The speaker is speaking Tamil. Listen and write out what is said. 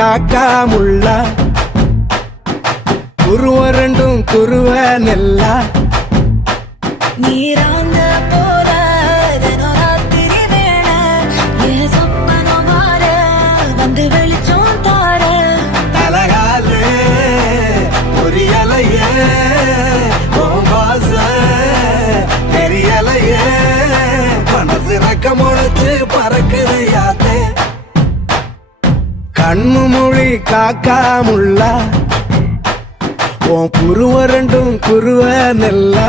காக்கா முள்ளா குருவ ரெண்டும் குருவ நெல்லா நீராங்க போல தினராத்திரி வேள என் சொப்பனம் மாற வந்து வெளிச்சம் தார தலகாலே புரியலையே ஓம்பாச தெரியலையே மனசு ரக்க முளைச்சு பறக்குது யாத்தே கண்ணு மொழி காக்கா முள்ளா உன் புருவ ரெண்டும் குருவ நெல்லா